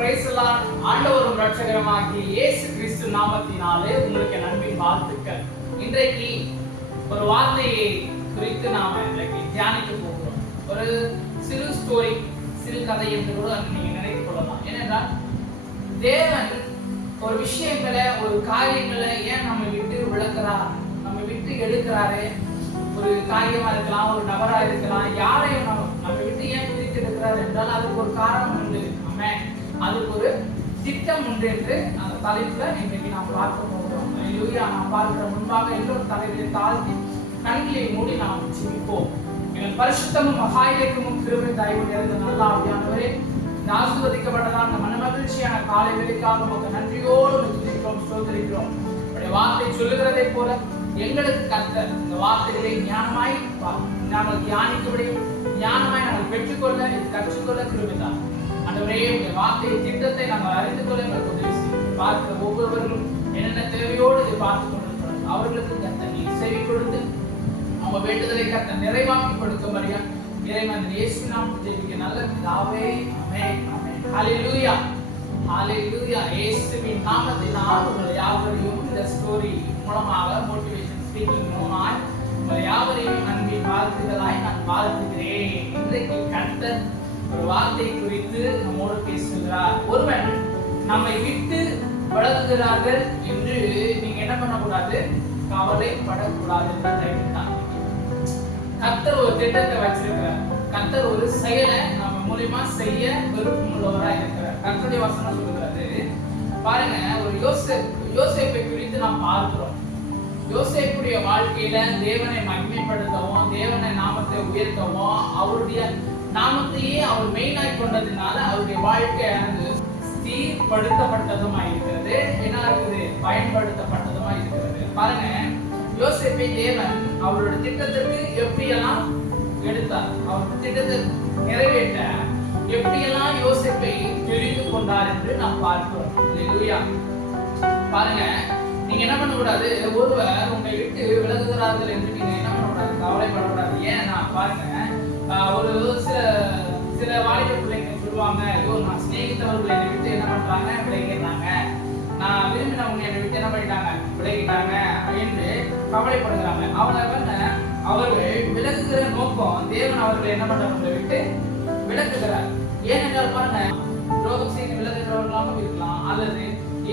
Price எல்லாம் ஆண்டவரும் ரட்சகருமாகிய இயேசு கிறிஸ்து நாமத்தினாலே உங்களுக்கு என் அன்பின் வாழ்த்துக்கள். இன்றைக்கு ஒரு வார்த்தையை குறித்து நாம இன்றைக்கு தியானிக்க போகிறோம். ஒரு சிறு ஸ்டோரி, சிறு கதை என்று கூட நீங்க நினைத்துக் கொள்ளலாம். ஏனென்றால் தேவன் ஒரு விஷயங்களை, ஒரு காரியங்களை ஏன் நம்ம விட்டு விளக்குறார், நம்ம விட்டு எடுக்கிறாரு. ஒரு காரியமா இருக்கலாம், ஒரு நபரா இருக்கலாம், யாரையும் நம்ம விட்டு ஏன் பிரித்து எடுக்கிறார் என்றால் அதுக்கு ஒரு காரணம் உண்டு. அதுக்கு ஒரு திட்டம் உண்டு என்று அந்த தலைப்புல இன்றைக்கு நாம் பார்க்க போகிறோம். நாம் பார்க்கிற முன்பாக எல்லோரும் தலைகளை தாழ்த்தி கண்களை மூடி நாம் ஜெபிப்போம். எங்கள் பரிசுத்தமும் மகாயிரக்கமும் கிருபை தயவு நிறைந்த நல்ல ஆவியானவரே, இந்த ஆசீர்வதிக்கப்பட்டதான அந்த மனமகிழ்ச்சியான காலை வேளைக்காக உங்களுக்கு நன்றியோடு துதிக்கிறோம், ஸ்தோத்திரிக்கிறோம். உடைய வார்த்தை சொல்லுகிறதை போல எங்களுக்கு கர்த்தர் இந்த வார்த்தைகளை ஞானமாய் நாங்கள் தியானிக்கபடியும் ஞானமாய் நாங்கள் பெற்றுக்கொள்ள கற்றுக்கொள்ள கிருபைதான். ஆண்டவரே, உடைய வார்த்தை திட்டத்தை நாங்கள் அறிந்து கொள்ள எங்களுக்கு உதவி செய்யும். பார்க்கிற ஒவ்வொருவர்களும் என்னென்ன தேவையோடு இதை பார்த்துக் கொண்டிருக்கிறார். அவர்களுக்கு கர்த்தர் நீ செவி கொடுத்து அவங்க வேண்டுதலை கர்த்தர் நிறைவாக்கி கொடுக்கும்படியா இறைவன் இயேசு நாமத்தில் ஜெபிக்க நல்ல பிதாவே, ஆமென், ஆமென். ஹல்லேலூயா, ஹல்லேலூயா. இயேசுவின் நாமத்தினால் உங்கள் யாவரையும் இந்த ஸ்டோரி மூலமாக, மோட்டிவேஷன் ஸ்பீக்கிங் மூலமாக உங்கள் யாவரையும் அன்பின் வாழ்த்துக்களாய் நான் வாழ்த்துகிறேன். இன்றைக்கு கர்த்தர் ஒரு வார்த்தை குறித்து நம்மோடு பேசுகிறார். ஒருவன் நம்மை விட்டு விலகுகிறார்கள் என்று நீங்க என்ன பண்ணக்கூடாது, கவலைப்படக்கூடாது. கர்த்தர் ஒரு திட்டத்தை வச்சிருக்கிறார். கர்த்தர் ஒரு செயலை நம்ம மூலியமா செய்ய விருப்பம் உள்ளவராக இருக்கிறார். கர்த்தருடைய வசனம் சொல்லுகிறது பாருங்க. ஒரு யோசேப்பை குறித்து நாம் பார்க்கிறோம். யோசேப்புடைய வாழ்க்கையில தேவனை மகிமைப்படுத்தவும், தேவனை நாமத்தை உயர்த்தவும், அவருடைய நாமத்தையே அவர் மெயினாய் கொண்டதுனால அவருடைய வாழ்க்கையானது ஸ்திரப்படுத்தப்பட்டதுமா இருக்கிறது. என்ன இருக்குது, பயன்படுத்தப்பட்டதுமா இருக்கிறது. பாருங்க, யோசேப்பை தேவன் அவரோட திட்டத்திற்கு எப்படியெல்லாம் எடுத்தார், அவருடைய திட்டத்தை நிறைவேற்ற எப்படியெல்லாம் யோசேப்பை தெரிந்து கொண்டார் என்று நாம் பார்க்கிறோம். அல்லேலூயா. பாருங்க, நீங்க என்ன பண்ணக்கூடாது, ஒருவர் உங்களை விட்டு விலகுகிறார்கள் என்று நீங்க என்ன பண்ணக்கூடாது, கவலைப்படக்கூடாது. ஏன்னா பாருங்க, ஒரு சில வாலிப பிள்ளைங்க சொல்லுவாங்க, ஐயோ நான் சிநேகித்தவர்கள் என்னை விட்டு என்ன பண்றாங்க, விலகிடுறாங்க, நான் விரும்பினவங்க என்னை விட்டு என்ன பண்ணிட்டாங்க, விலகிட்டாங்க என்று கவலைப்படுகிறாங்க. அவர்கள் விலகுகிற நோக்கம் தேவன் அவர்களை என்ன பண்றவங்களை விட்டு விலகுகிறார். ஏனென்றால் பாருங்க, துரோகம் செய்து விலகுகிறவர்களாகவும் இருக்கலாம், அல்லது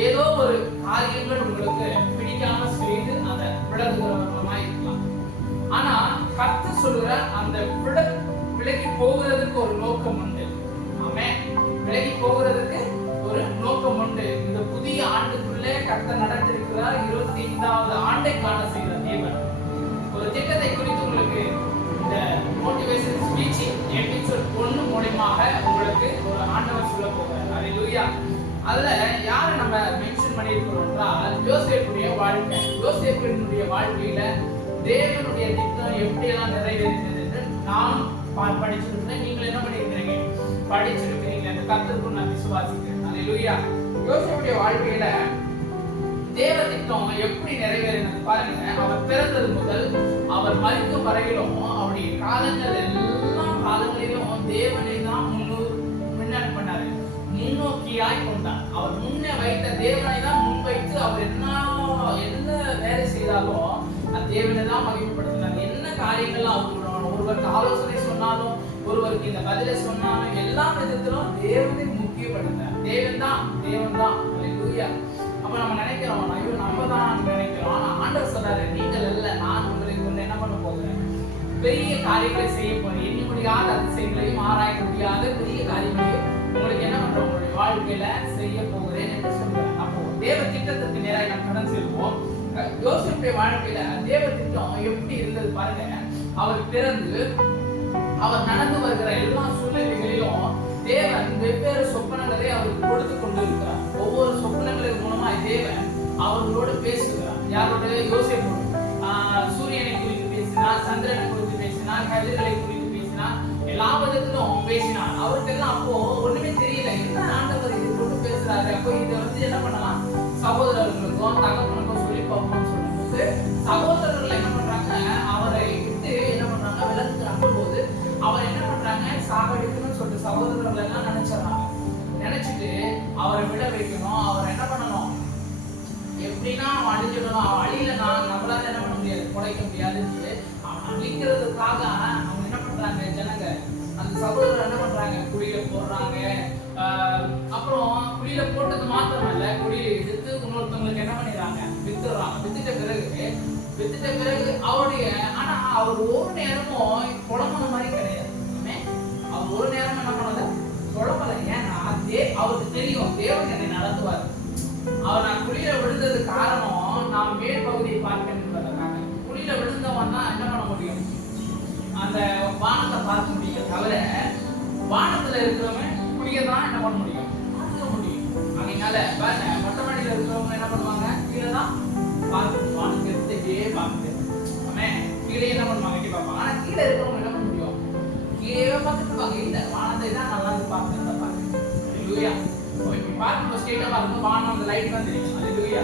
ஏதோ ஒரு காரியங்கள் உங்களுக்கு பிடிக்காம செய்து அந்த விலகுகிறவர்களா இருக்கலாம். ஆனா கர்த்தர் சொல்லுகிற அந்த விலகி போகிறதுக்கு ஒரு நோக்கம் உண்டு. ஆமென். விலகி போகிறதுக்கு ஒரு நோக்கம் உண்டு. இந்த புதிய ஆண்டுக்குள்ளே கர்த்தர் நடத்திருக்கிறார். 25வது ஆண்டை காண செய்கிற தேவன் ஒரு திட்டத்தை குறித்து உங்களுக்கு இந்த மோட்டிவேஷன் ஸ்பீச் எபிசோட் 1 மூலமாக உங்களுக்கு ஒரு ஆண்டவர் சொல்ல போகிறார். அல்லேலூயா. அதுல யாரை நம்ம மென்ஷன் பண்ணியிருக்கிறோம் என்றால் யோசேப்புடைய வாழ்க்கை. யோசேப்பினுடைய வாழ்க்கையில தேவனுடைய திட்டம் எப்படியெல்லாம் நிறைவேறினது என்று நானும் படிச்சிருக்கிறேன். நீங்கள் என்ன பண்ணியிருக்கிறீங்க, படிச்சிருக்கிறீங்க. அந்த கர்த்தருக்குள் நான் விசுவாசிக்கிறேன். அல்லேலூயா. யோசேப்புடைய வாழ்க்கையில தேவ திட்டம் எப்படி நிறைவேறினது பாருங்க. அவர் பிறந்தது முதல் அவர் மரிக்கும் வரையிலும் அவருடைய காலங்கள் எல்லா காலங்களிலும் தேவனை தான் முன்னாடி பண்ணாரு, முன்னோக்கியாய் கொண்டார். அவர் முன்னே வைத்த தேவனை தான் முன்வைத்து அவர் என்ன வேலை செய்தாலும் அந்த தேவனை தான் மகிமைப்படுத்தினார். என்ன காரியங்கள்லாம் அவர் ஒருவருக்கு ஆலோசனை சொன்னாலும், ஒருவருக்கு இந்த பதிலை சொன்னாலும், எல்லா விதத்திலும் தேவனை முக்கியப்படுத்தார். தேவன் தான். அல்லேலூயா. அப்ப நம்ம நினைக்கிறோம், ஐயோ நம்ம தான் நினைக்கிறோம். ஆனா ஆண்டவர் சொல்றாரு, நீங்கள் அல்ல, நான் உங்களுக்கு கொண்டு என்ன பண்ண போகிறேன், பெரிய காரியங்களை செய்ய போறேன். எண்ண முடியாத அதிசயங்களையும் ஆராய முடியாத பெரிய காரியங்களையும் உங்களுக்கு என்ன பண்ற, உங்களுடைய வாழ்க்கையில செய்ய போகிறேன் என்று சொல்றாரு. அப்போ தேவ திட்டத்துக்கு நேராக நாம் கடன் செல்வோம். யோசேப்புடைய வாழ்க்கையில தேவ திட்டம் எப்படி இருந்தது பாருங்க. அவர் பிறந்து அவர் நடந்து வருகிற எல்லா சூழ்நிலைகளிலும் தேவன் வெவ்வேறு சொப்பனங்களை அவருக்கு கொடுத்து கொண்டிருக்கிறார். ஒவ்வொரு சொப்பனங்களின் மூலமா தேவன் அவர்களோடு பேசுகிறார். யாரோட? யோசேப்போடு. சூரியனை குறித்து பேசினார், சந்திரனை குறித்து பேசினார், கதிர்களை குறித்து பேசினார், எல்லா விதத்திலும் பேசினார். அவருக்கெல்லாம் அப்போ ஒண்ணுமே தெரியல, என்ன ஆண்டவர் இது கொண்டு பேசுறாரு. அப்போ இதை என்ன பண்ணலாம், சகோதரர்களுக்கும் தகப்பனுக்கும் சொல்லி பார்க்கணும்னு சொல்லும்போது சகோதரர்கள் என்ன பண்றாங்க, அவரை விட்டு என்ன பண்றாங்க, விலகுறாங்க போது அவர் என்ன பண்றாங்க, சாகடிக்கணும்னு சொல்லிட்டு சகோதரர்கள் எல்லாம் நினைச்சிடறாங்க. நினைச்சிட்டு அவரை விட வைக்கணும். அவர் என்ன பண்ணணும், எப்படின்னா அவன் அழிஞ்சிடணும். அவன் அழியில நம்மளால என்ன பண்ண முடியாது, குறைக்க முடியாதுன்னு அவன் அழிக்கிறதுக்காக அவங்க என்ன பண்றாங்க, ஜனங்க அந்த சகோதரர் என்ன பண்றாங்க, குழியில போடுறாங்க. அப்புறம் குழியில போட்டது மாத்திரம் இல்ல, குழியில எடுத்து இன்னொருத்தவங்களுக்கு என்ன பண்ணிடுறாங்க, வித்துடுறாங்க. வித்துட்ட பிறகு அவருடைய, ஆனா அவர் ஒரு நேரமும் குழம்புன மாதிரி கிடையாது. அவர் ஒரு நேரமும் என்ன பண்ணல, குழம்பல. ஏன்னா அவருக்கு தெரியும் தேவன் என்னை நடத்துவார். அவர் நான் குழியில விழுந்தது காரணம் நான் மேல் பகுதியை பார்க்கணும் என்பதற்காக. குழியில விழுந்தவன் தான் என்ன பண்ண முடியும், அந்த வானத்தை பார்க்க முடியும். தவிர வானத்துல இருக்கிறவங்க குழியை தான் என்ன பண்ண முடியும், பார்க்க முடியும். அதனால பாருங்க, மொட்டை மாடியில இருக்கிறவங்க என்ன பண்ணுவாங்க, கீழே தான் பார்க்கணும். வானத்தை எடுத்துட்டே பார்க்க கீழே என்ன பண்ணுவாங்க, எட்டி பார்ப்பாங்க. ஆனா கீழே இருக்கிறவங்க என்ன பண்ண முடியும், கீழே பார்த்துட்டு இருப்பாங்க. இல்ல வானத்தை தான் நல்லா பார்க்க ஹalleluya. இப்ப பார்க்கும்போது ஸ்ட்ரைட்டா பாருங்க, வானம் அந்த லைட் தான் தெரியும். ஹalleluya.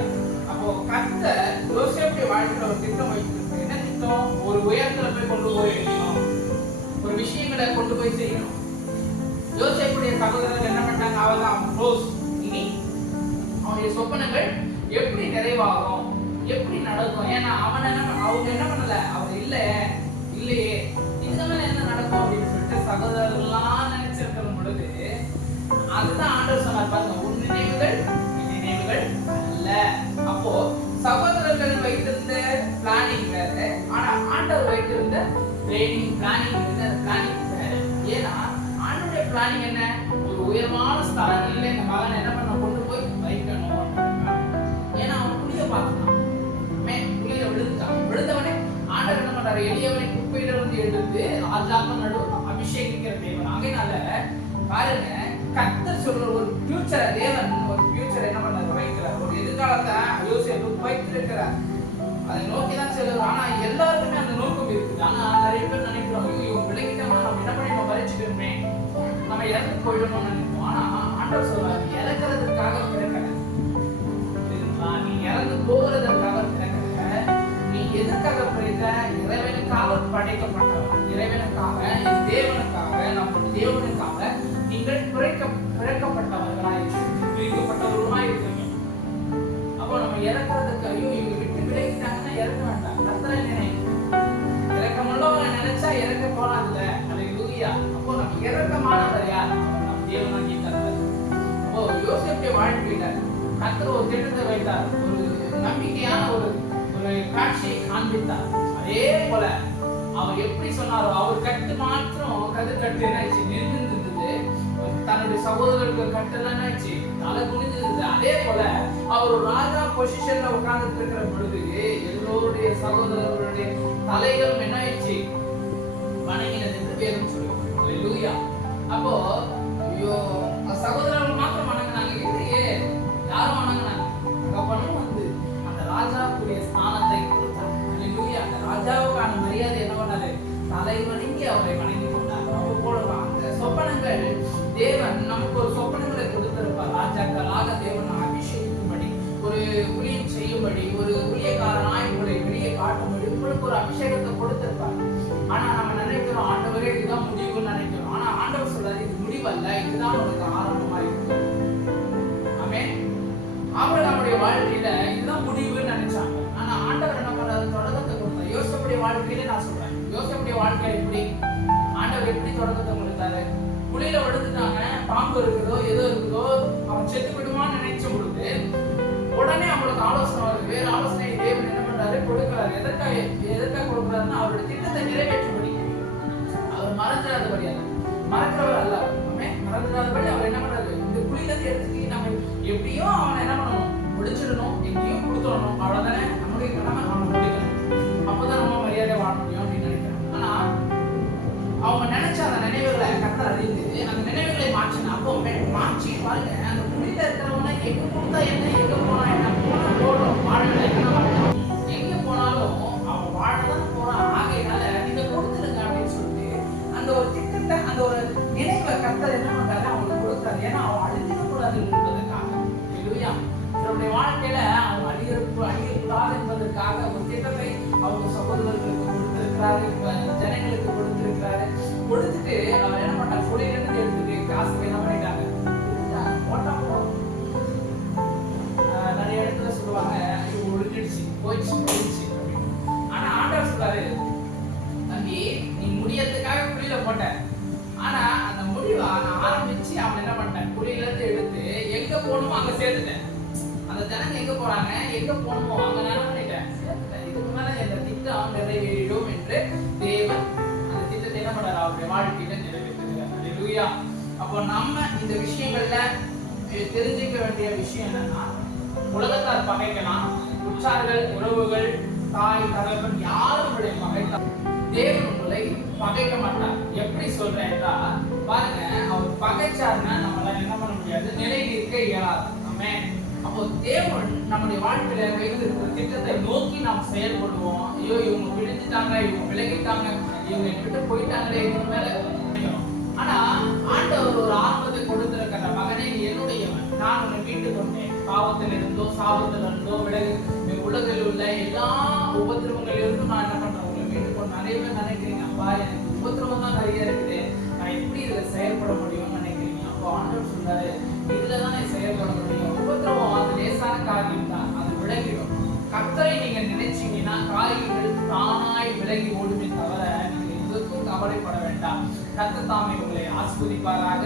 அப்போ கர்த்தர் யோசேப்புடைய வாழ்க்கையில ஒரு திட்டம் வைத்திருக்கார். என்ன திட்டம், ஒரு உயரத்துல போய் கொண்டு போய் வைக்கணும், ஒரு விஷயங்களை கொண்டு போய் செய்யணும். யோசேப்புடைய சகோதரர்கள் என்ன பண்ணாங்க, அவன் க்ளோஸ். இனி அவனுடைய சொப்பனங்கள் எப்படி நிறைவாகும், எப்படி நடக்கும். ஏன்னா அவங்க என்ன பண்ணல, அவர் இல்லையே இதுக்கு மேல என்ன நடக்கும் அப்படின்னு சொல்லிட்டு சகோதரர்கள்லாம் நினைச்சிருக்கிற பொழுது அதுதான் ஆண்டவர் சொன்னார் பாருங்க, உன் நினைவுகள் அல்ல. அப்போ சகோதரர்கள் வைத்திருந்த பிளானிங் வேற, ஆனா ஆண்டவர் வைத்திருந்த பிளானிங் வேற. ஏன்னா ஆண்டவருடைய பிளானிங் என்ன, ஒரு உயர்வான ஸ்தலங்களில் இந்த மகன் என்ன பண்ண கொண்டு போய் வைக்கணும். ஏன்னா அவன் புளிய பார்த்துட்டான், புளியில விழுந்தவனே ஆண்டவர் என்ன பண்றாரு, எளியவனை குப்பையில இருந்து எடுத்து ராஜாக்கள் நடுவு அபிஷேகிக்கிற தேவன். ஆகையினால பாருங்க, கர்த்தர் சொல்ற ஒரு ஃபியூச்சர், தேவன் ஒரு ஃபியூச்சர் என்ன பண்ணாரு, வைக்கிறார். ஒரு எதிர்காலத்தை யோசேப்பு வைத்திருக்கிறார். அதை நோக்கி தான் செல்லுறோம். ஆனா எல்லாருக்குமே அந்த நோக்கம் இருக்குது. ஆனா நிறைய பேர் நினைக்கிறோம், இவங்க விலகிட்டோம்னா நம்ம என்ன பண்ணி நம்ம பறிச்சுக்கிறோமே, நம்ம இறந்து போயிடணும்னு நினைப்போம். ஆனா ஆண்டவர் சொல்றாரு, இறக்கிறதுக்காக பிறக்கல, நீ இறந்து போகிறதுக்காக பிறக்கல, நீ எதற்காக பிறக்க, இறைவனுக்காக படைக்கப்பட்டவன். இறைவனுக்காக, தேவனுக்காக, நம்ம தேவனுக்காக நீங்கள் பிறக்கப்பட்டவர்களாய் பிரிக்கப்பட்டவர்களாய் இருக்கீங்க. அப்போ நம்ம இறக்கிறதுக்கு, ஐயோ இவங்க விட்டு விலகிட்டாங்கன்னா இறக்க வேண்டாம். கர்த்தரை நினை, இறக்கமுள்ளவரை நினைச்சா இறக்க போனாதுல்ல. ஹalleluya. அப்போ நம்ம இறக்கமானவர் யார், நம்ம தேவனாகிய கர்த்தர். அப்போ யோசேப்புடைய வாழ்க்கையில கர்த்தர் ஒரு திட்டத்தை வைத்தார், ஒரு நம்பிக்கையான ஒரு காட்சியை காண்பித்தார். அதே போல அவர் எப்படி சொன்னாரோ, அவர் கட்டு மாத்திரம் கட்டு என்னாச்சு, நின்றுருந்தது. தன்னுடைய சகோதரர்களுக்கு கட்டெல்லாம் என்னாச்சு, தலை குனிஞ்சிருந்தது. அதே போல அவர் ஒரு ராஜா பொசிஷன்ல உட்கார்ந்து இருக்கிற பொழுது எல்லோருடைய சகோதரர்களுடைய தலைகளும் என்ன ஆயிடுச்சு, வணங்கினது என்று வேதம் சொல்லுவோம். ஹalleluya. அப்போ ஐயோ சகோதரர்கள் மாத்திரம் வணங்கினாங்க, இல்லையே யாரும் வணங்கினாங்க. அப்பனும் வந்து அந்த ராஜாவுக்குரிய ஸ்தானத்தை கொடுத்தார். ஹalleluya. அந்த ராஜாவுக்கான மரியாதை என்ன பண்ணாரு, தலை வணங்கி அவரை வணங்கி கொண்டார். அப்போ போடலாம் அந்த சொப்பனங்கள், தேவன் நமக்கு ஒரு சொப்பனங்களை கொடுத்திருப்பார். ராஜாக்களாக தேவன் அபிஷேகிக்கும்படி, ஒரு ஊழியம் செய்யும்படி, ஒரு ஊழியக்காரனாய் உங்களை வெளியே காட்டும்படி உங்களுக்கு ஒரு அபிஷேகத்தை கொடுத்திருப்பார். ஆனா நம்ம நினைக்கிறோம், ஆண்டவரே இதுதான் முடிவுன்னு நினைக்கிறோம். ஆனா ஆண்டவர் சொல்றாரு, இது முடிவல்ல, இதுதான் உனக்கு ஆரம்பமா இருக்கு. ஆமென். ஆபிரகாமுடைய வாழ்க்கையில இதுதான் முடிவுன்னு நினைச்சாங்க. ஆனா ஆண்டவர் என்ன பண்றாரு, தொடக்கத்தை கொடுத்தார். யோசேப்புடைய வாழ்க்கையில நான் சொல்றேன், யோசேப்புடைய வாழ்க்கையில எப்படி ஆண்டவர் எப்படி தொடக்கத்தை கொடுத்தாரு. குழியில விழுந்துட்டாங்க, பாம்பு இருக்குதோ ஏதோ இருக்குதோ, அவன் செத்து விடுவான்னு நினைச்ச பொழுது உடனே அவங்களுக்கு ஆலோசனை வருது. வேற ஆலோசனை தேவன் என்ன பண்றாரு, கொடுக்கிறாரு. எதற்காக கொடுக்கிறாருன்னா அவருடைய திட்டத்தை நிறைவேற்றும்படி. அவர் மறந்துடாதபடி, மறக்கிறவர் அல்ல. மறந்துடாதபடி அவர் என்ன பண்றாரு, இந்த குழியிலிருந்து எடுத்துட்டு நம்ம எப்படியோ அவனை என்ன பண்ணணும், முடிச்சிடணும், எங்கேயும் கொடுத்துடணும். அவ்வளவுதானே நம்முடைய கடமை, அவனை முடிக்கணும். அப்போதான் நம்ம மரியாதை வாழ முடியும் அப்படின்னு நினைக்கிறோம். ஆனா அவங்க நினைச்ச அந்த நினைவுகளை கர்த்தர் அறிந்து அந்த நினைவுகளை மாற்றினா. அப்போ மாற்றி பாருங்க, அந்த குழியில இருக்கிறவங்க எங்க கொடுத்தா என்ன, எங்க போனா என்ன, போனா போடுறோம், வாழல எங்க போனாலும் அவன் வாழதான் போறான். ஆகையினால நீங்க கொடுத்துருங்க அப்படின்னு சொல்லிட்டு அந்த ஒரு திட்டத்தை, அந்த ஒரு நினைவை கர்த்தர் என்ன பண்றாரு, அவங்களுக்கு கொடுத்தாரு. ஏன்னா அவன் அழிஞ்சிட கூடாது என்பதற்காக. ஹalleluya. அவருடைய வாழ்க்கையில அவங்க அழியக்கூடாது என்பதற்காக ஒரு திட்டத்தை அவங்க சகோதரர்களுக்கு கொடுத்திருக்கிறாரு, ஜனங்களுக்கு கொடுத்திருக்கிறாரு. கொடுத்துட்டு அவர் என்ன பண்ணார், சொல்லிலிருந்து எடுத்துட்டு காசு என்ன பண்ணிட்டாங்க, போட்டா போதும் போகணுமோ அங்க சேர்த்துட்டேன். அந்த ஜனங்க எங்க போறாங்க, எங்க போகணுமோ அங்க நான் என்ன பண்ணிட்டேன், சேர்த்துட்டேன். இதுக்கு மேல இந்த திட்டம் நிறைவேறிடும் என்று தேவன் அந்த திட்டத்தை என்ன பண்றாரு, அவருடைய வாழ்க்கையில நிறைவேற்றுகிறார். அல்லேலூயா. அப்போ நம்ம இந்த விஷயங்கள்ல தெரிஞ்சுக்க வேண்டிய விஷயம் என்னன்னா, உலகத்தார் பகைக்கலாம், உற்றார்கள், உறவுகள், தாய், தகவல் யாரும் உங்களுடைய பகைக்கலாம், தேவன் உங்களை பகைக்க மாட்டார். எப்படி சொல்றேன்னா பாருங்க, அவர் பகைச்சாருன்னா நம்மளால என்ன பண்ண முடியாது, நிலையில் இருக்க இயலாது. ஆமென். அப்போ தேவன் நம்முடைய வாழ்க்கையில வைத்திருக்கிற திட்டத்தை நோக்கி நாம் செயல்படுவோம். ஐயோ இவங்க பிடிச்சிட்டாங்க, இவங்க விலகிட்டாங்க, இவங்க விட்டு போயிட்டாங்களே, இவங்க மேல. ஆனா ஆண்டவர் ஒரு ஆர்வத்தை கொடுத்திருக்கிற, மகனே என்னுடையவன், நான் உன்னை மீட்டு கொண்டேன், பாவத்தில் இருந்தோ சாபத்தில் இருந்தோ விலகி உலகில் உள்ள எல்லா உபத்திரவங்களிலிருந்தும் நான் என்ன பண்றேன், உங்களை மீட்டு கொண்டு. நிறைய பேர் நினைக்கிறீங்க, அப்பா எனக்கு உபத்திரவம் தான் நிறைய இருக்குது, நான் எப்படி இதுல செயல்பட முடியும்னு நினைக்கிறீங்க. அப்போ ஆண்டவர் சொல்றாரு, இதுலதான் நான் செயல்பட முடியும். உபத்திரவம் அது லேசான காரியம் தான், அது விலகிடும். கர்த்தரை நீங்க நினைச்சீங்கன்னா காரியங்கள் தானாய் விலகி ஓடுமே தவிர நீங்க எதுக்கும் கவலைப்பட வேண்டாம். கர்த்தர் தாமே உங்களை ஆசீர்வதிப்பாராக.